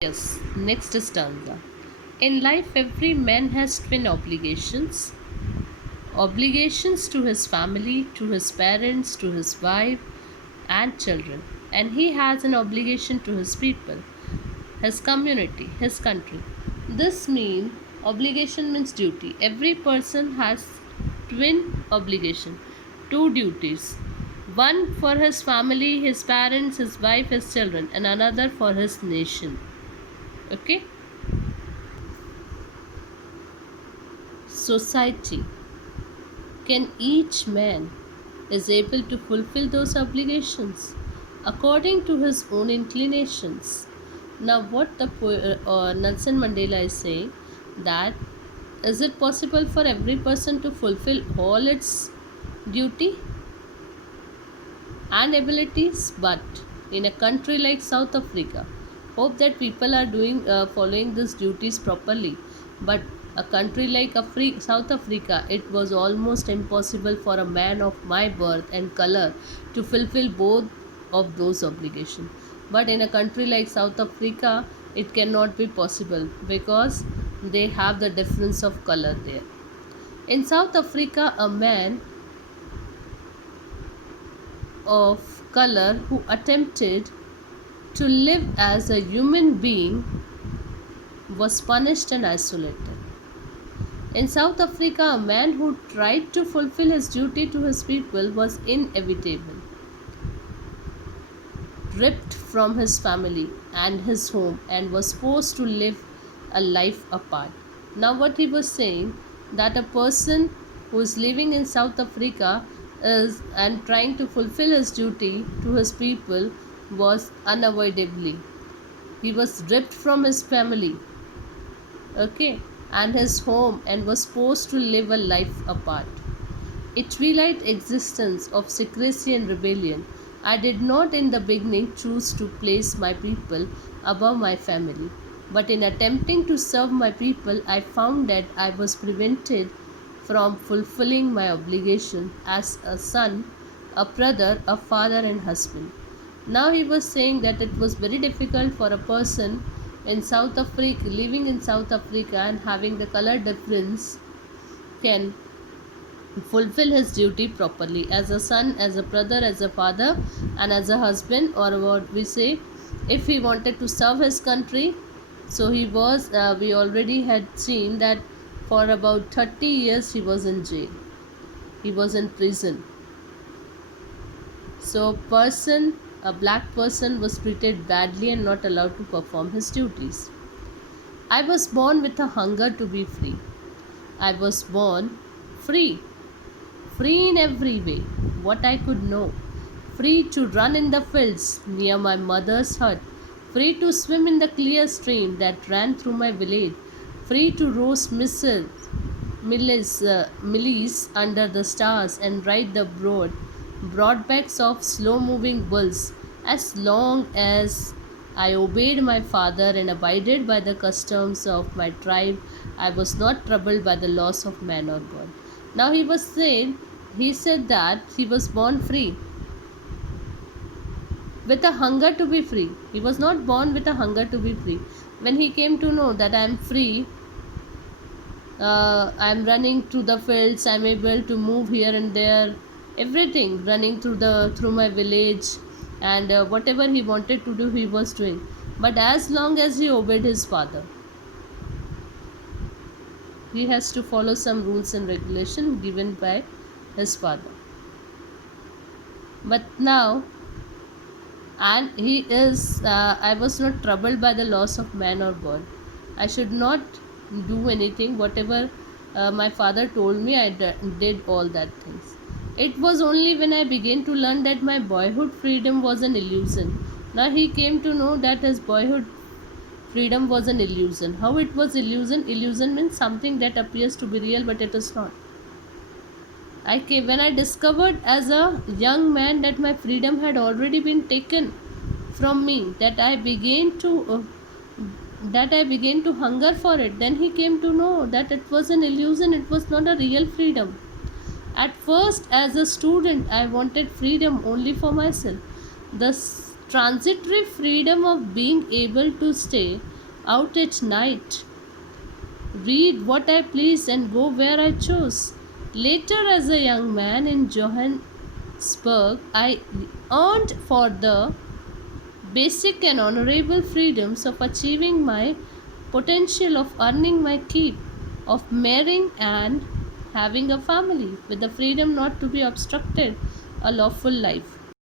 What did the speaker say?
Yes, next stanza. In life, every man has twin obligations to his family, to his parents, to his wife, and children. And he has an obligation to his people, his community, his country. This means obligation means duty. Every person has twin obligation, two duties. One for his family, his parents, his wife, his children, and another for his nation. Okay? Society. Can each man is able to fulfill those obligations according to his own inclinations. Now, what Nelson Mandela is saying, that is it possible for every person to fulfill all its duty and abilities? But in a country like South Africa, hope that people are doing following these duties properly. But a country like South Africa, it was almost impossible for a man of my birth and color to fulfill both of those obligations. But in a country like South Africa, it cannot be possible because they have the difference of color there. In South Africa, a man of color who attempted to live as a human being was punished and isolated. In South Africa, a man who tried to fulfill his duty to his people was inevitable ripped from his family and his home and was forced to live a life apart. Now, what he was saying, that a person who is living in South Africa is and trying to fulfill his duty to his people was unavoidably. He was ripped from his family, okay, and his home and was forced to live a life apart. A twilight existence of secrecy and rebellion. I did not in the beginning choose to place my people above my family, but in attempting to serve my people, I found that I was prevented from fulfilling my obligation as a son, a brother, a father, and husband. Now he was saying that it was very difficult for a person in South Africa, living in South Africa and having the color difference, can fulfill his duty properly as a son, as a brother, as a father, and as a husband, or what we say, if he wanted to serve his country. So he was, we already had seen that for about 30 years he was in jail, he was in prison. So a black person was treated badly and not allowed to perform his duties. I was born with a hunger to be free. I was born free, free in every way, what I could know, free to run in the fields near my mother's hut, free to swim in the clear stream that ran through my village, free to roast millies under the stars and ride the broad backs of slow moving bulls. As long as I obeyed my father and abided by the customs of my tribe, I was not troubled by the loss of man or God. Now he said that he was born free with a hunger to be free. He was not born with a hunger to be free. When he came to know that I am free, I am running through the fields, I am able to move here and there, everything, running through my village, and whatever he wanted to do he was doing, but as long as he obeyed his father, he has to follow some rules and regulations given by his father. But now, and he is I was not troubled by the loss of man or God. I should not do anything, whatever my father told me, I did all that things. It was only when I began to learn that my boyhood freedom was an illusion. Now he came to know that his boyhood freedom was an illusion. How it was illusion? Illusion means something that appears to be real but it is not. When I discovered as a young man that my freedom had already been taken from me, that I began to hunger for it. Then he came to know that it was an illusion, it was not a real freedom. At first, as a student, I wanted freedom only for myself. Thus, transitory freedom of being able to stay out at night, read what I please, and go where I chose. Later, as a young man in Johannesburg, I earned for the basic and honorable freedoms of achieving my potential, of earning my keep, of marrying and having a family, with the freedom not to be obstructed a lawful life.